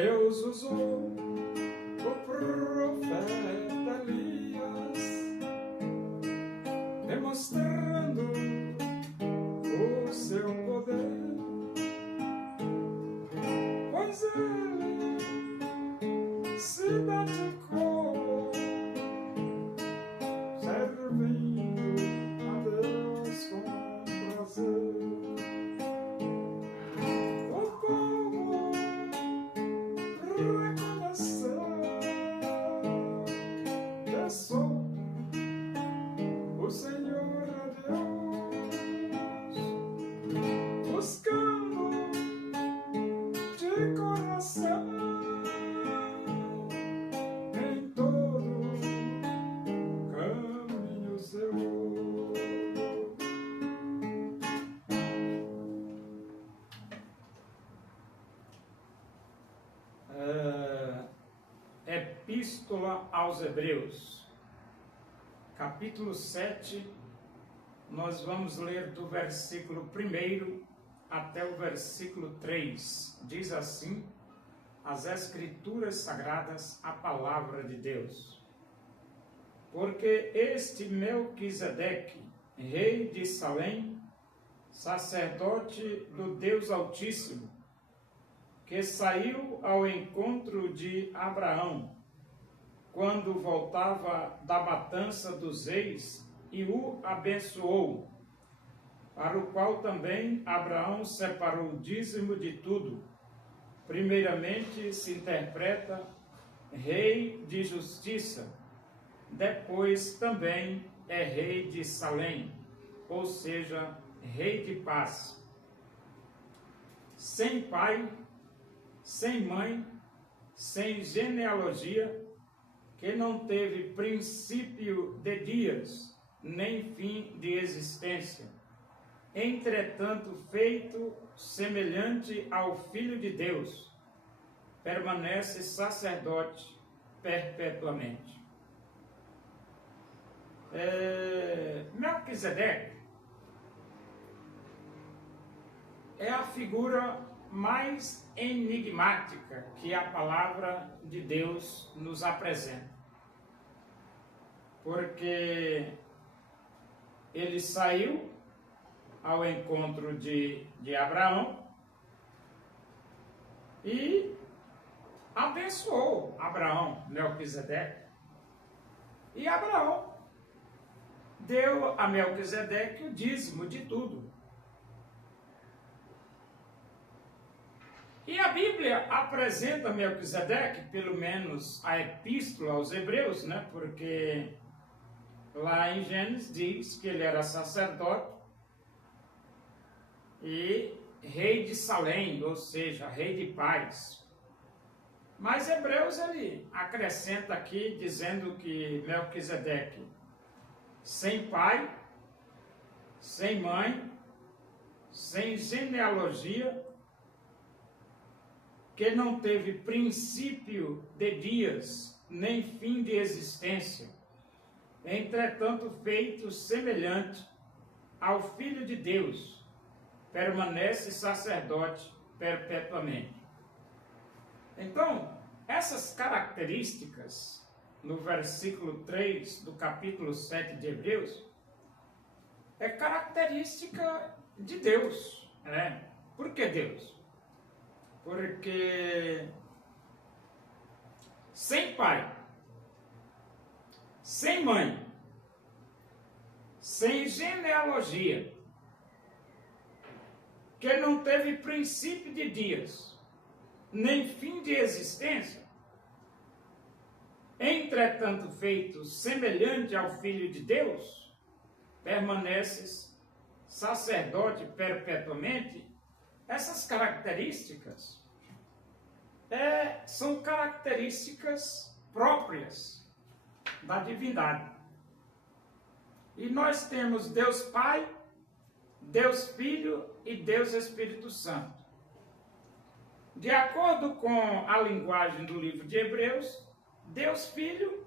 Deus usou o profeta Elias, demonstrando o seu poder, pois ele se dedicou servindo a Deus com prazer. O povo reconheceu que sou o Senhor Deus, buscando de coração em todo caminho seu. Epístola aos Hebreus, capítulo 7, nós vamos ler do versículo 1 até o versículo 3. Diz assim as Escrituras Sagradas, a palavra de Deus. Porque este Melquisedeque, rei de Salém, sacerdote do Deus Altíssimo, que saiu ao encontro de Abraão, quando voltava da matança dos reis, e o abençoou, para o qual também Abraão separou o dízimo de tudo. Primeiramente se interpreta rei de justiça, depois também é rei de Salém, ou seja, rei de paz. Sem pai, sem mãe, sem genealogia, que não teve princípio de dias, nem fim de existência, entretanto feito semelhante ao Filho de Deus, permanece sacerdote perpetuamente. Melquisedeque é a figura mais enigmática que a palavra de Deus nos apresenta, porque ele saiu ao encontro de Abraão e abençoou Abraão, Melquisedeque, e Abraão deu a Melquisedeque o dízimo de tudo. E a Bíblia apresenta Melquisedeque, pelo menos a epístola aos Hebreus, né? Porque lá em Gênesis diz que ele era sacerdote e rei de Salém, ou seja, rei de paz. Mas Hebreus ele acrescenta aqui dizendo que Melquisedeque, sem pai, sem mãe, sem genealogia, que não teve princípio de dias, nem fim de existência, entretanto feito semelhante ao Filho de Deus, permanece sacerdote perpetuamente. Então, essas características, no versículo 3 do capítulo 7 de Hebreus, é característica de Deus, né? Por que Deus? Porque sem pai, sem mãe, sem genealogia, que não teve princípio de dias, nem fim de existência, entretanto feito semelhante ao Filho de Deus, permaneces sacerdote perpetuamente. Essas características são características próprias da divindade. E nós temos Deus Pai, Deus Filho e Deus Espírito Santo. De acordo com a linguagem do livro de Hebreus, Deus Filho,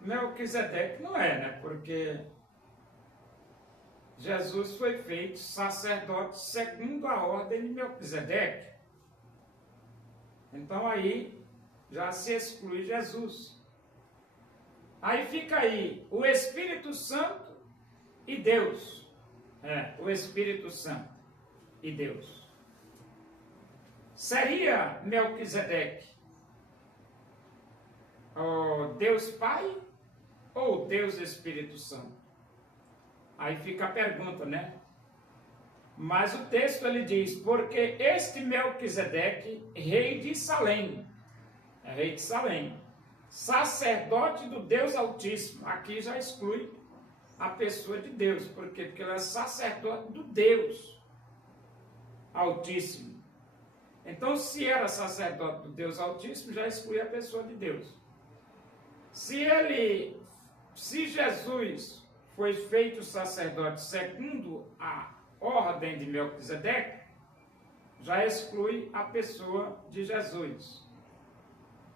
Melquisedeque não é, né? Porque Jesus foi feito sacerdote segundo a ordem de Melquisedeque. Então aí já se exclui Jesus. Aí fica aí o Espírito Santo e Deus. O Espírito Santo e Deus. Seria Melquisedeque o Deus Pai ou Deus Espírito Santo? Aí fica a pergunta, né? Mas o texto ele diz, porque este Melquisedeque, rei de Salém, rei de Salém, sacerdote do Deus Altíssimo, aqui já exclui a pessoa de Deus, por quê? Porque ele é sacerdote do Deus Altíssimo. Então, se era sacerdote do Deus Altíssimo, já exclui a pessoa de Deus. Se Jesus foi feito sacerdote segundo a ordem de Melquisedeque, já exclui a pessoa de Jesus.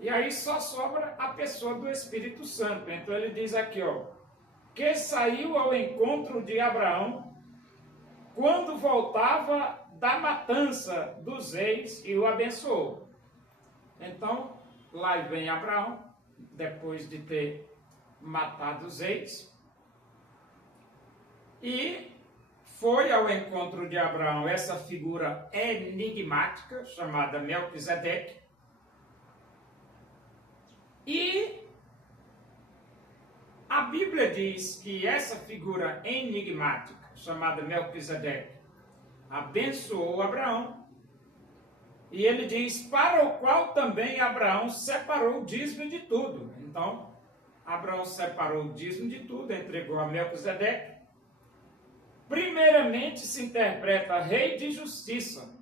E aí só sobra a pessoa do Espírito Santo. Então ele diz aqui, que saiu ao encontro de Abraão quando voltava da matança dos reis e o abençoou. Então, lá vem Abraão, depois de ter matado os reis, e foi ao encontro de Abraão essa figura enigmática, chamada Melquisedeque, e a Bíblia diz que essa figura enigmática, chamada Melquisedeque, abençoou Abraão, e ele diz, para o qual também Abraão separou o dízimo de tudo. Então, Abraão separou o dízimo de tudo, entregou a Melquisedeque. Primeiramente se interpreta rei de justiça,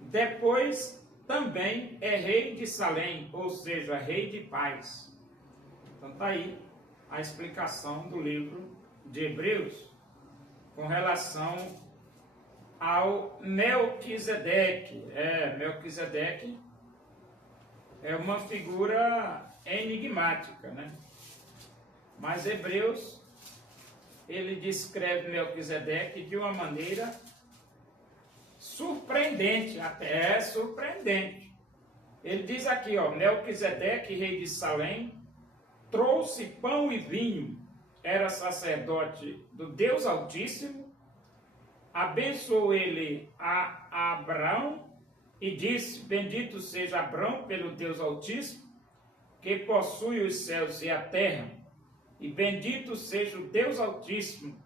depois também é rei de Salém, ou seja, rei de paz. Então está aí a explicação do livro de Hebreus com relação ao Melquisedeque. Melquisedeque é uma figura enigmática, né? Mas Hebreus, ele descreve Melquisedeque de uma maneira surpreendente, até surpreendente. Ele diz aqui, Melquisedeque, rei de Salém, trouxe pão e vinho, era sacerdote do Deus Altíssimo, abençoou ele a Abraão e disse, bendito seja Abraão pelo Deus Altíssimo, que possui os céus e a terra, e bendito seja o Deus Altíssimo,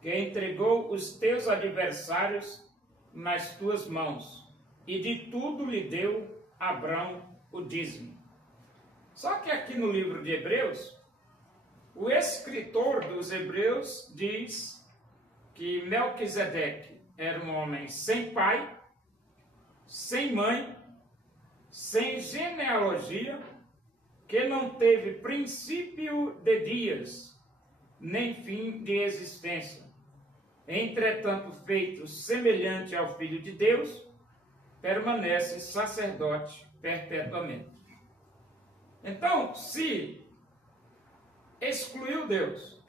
que entregou os teus adversários nas tuas mãos, e de tudo lhe deu Abraão o dízimo. Só que aqui no livro de Hebreus, o escritor dos Hebreus diz que Melquisedeque era um homem sem pai, sem mãe, sem genealogia, que não teve princípio de dias, nem fim de existência. Entretanto, feito semelhante ao Filho de Deus, permanece sacerdote perpetuamente. Então, se excluiu Deus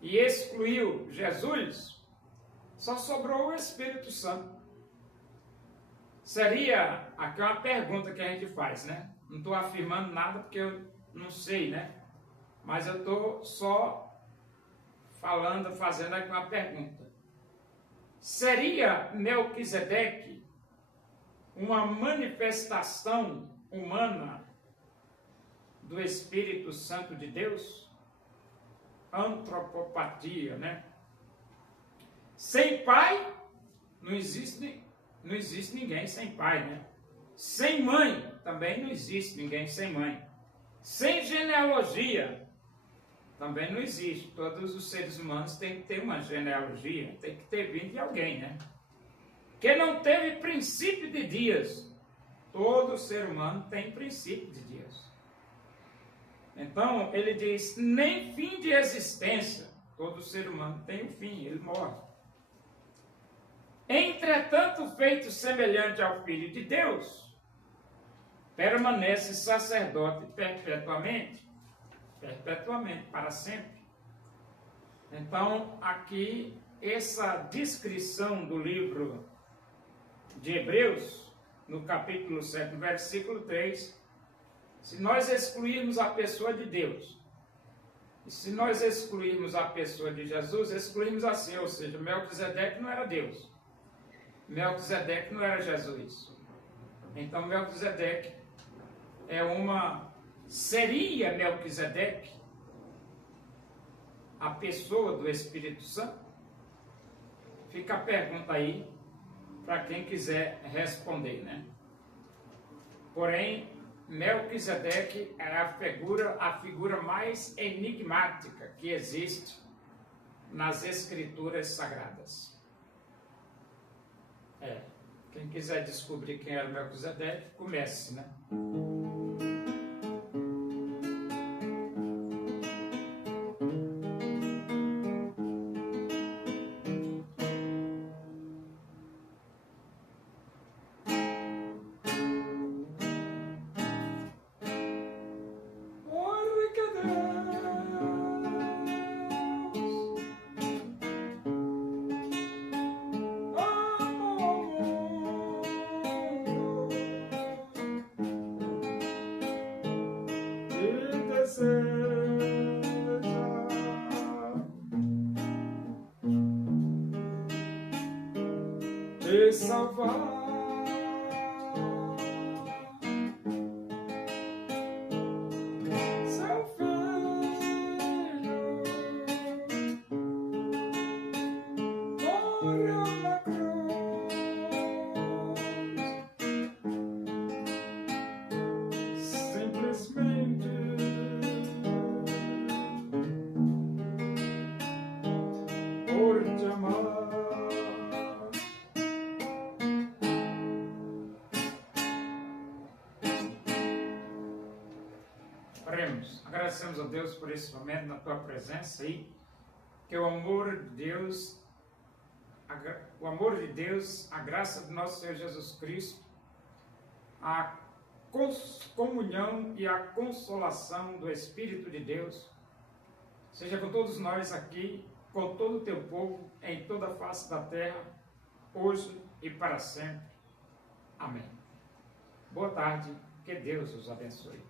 e excluiu Jesus, só sobrou o Espírito Santo. Seria, aqui é uma pergunta que a gente faz, né? Não estou afirmando nada porque eu não sei, né? Mas eu estou só fazendo aqui uma pergunta. Seria Melquisedeque uma manifestação humana do Espírito Santo de Deus? Antropopatia, né? Sem pai, não existe ninguém sem pai, né? Sem mãe, também não existe ninguém sem mãe. Sem genealogia, também não existe. Todos os seres humanos têm que ter uma genealogia, tem que ter vindo de alguém, né? Que não teve princípio de dias. Todo ser humano tem princípio de dias. Então, ele diz, nem fim de existência. Todo ser humano tem um fim, ele morre. Entretanto, feito semelhante ao Filho de Deus, permanece sacerdote perpetuamente, para sempre. Então, aqui, essa descrição do livro de Hebreus no capítulo 7, no versículo 3, se nós excluirmos a pessoa de Deus, e se nós excluirmos a pessoa de Jesus, excluímos a si, ou seja, Melquisedeque não era Deus. Melquisedeque não era Jesus. Então Melquisedeque seria Melquisedeque a pessoa do Espírito Santo? Fica a pergunta aí para quem quiser responder, né? Porém, Melquisedeque é a figura mais enigmática que existe nas Escrituras Sagradas. Quem quiser descobrir quem era Melquisedeque, comece, né? Te salvar, seu filho morreu na cruz, simplesmente por te amar. Oremos. Agradecemos a Deus por esse momento na tua presença aí, que o amor de Deus, a graça do nosso Senhor Jesus Cristo, a comunhão e a consolação do Espírito de Deus seja com todos nós aqui, com todo o teu povo, em toda a face da terra, hoje e para sempre. Amém. Boa tarde, que Deus os abençoe.